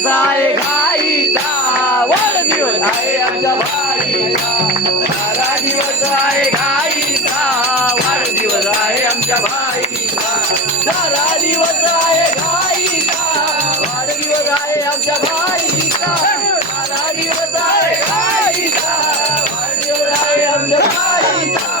दिवस आहे घाईचा वाढदिवस आहे आमच्या भाईचा सारा दिवस आहे घाईचा वाढदिवस आहे आमच्या भाईचा सारा दिवस आहे घाईचा वाढदिवस आहे आमच्या भाईचा सारा दिवस आहे घाईचा वाढदिवस आहे आमच्या भाईचा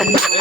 Yeah.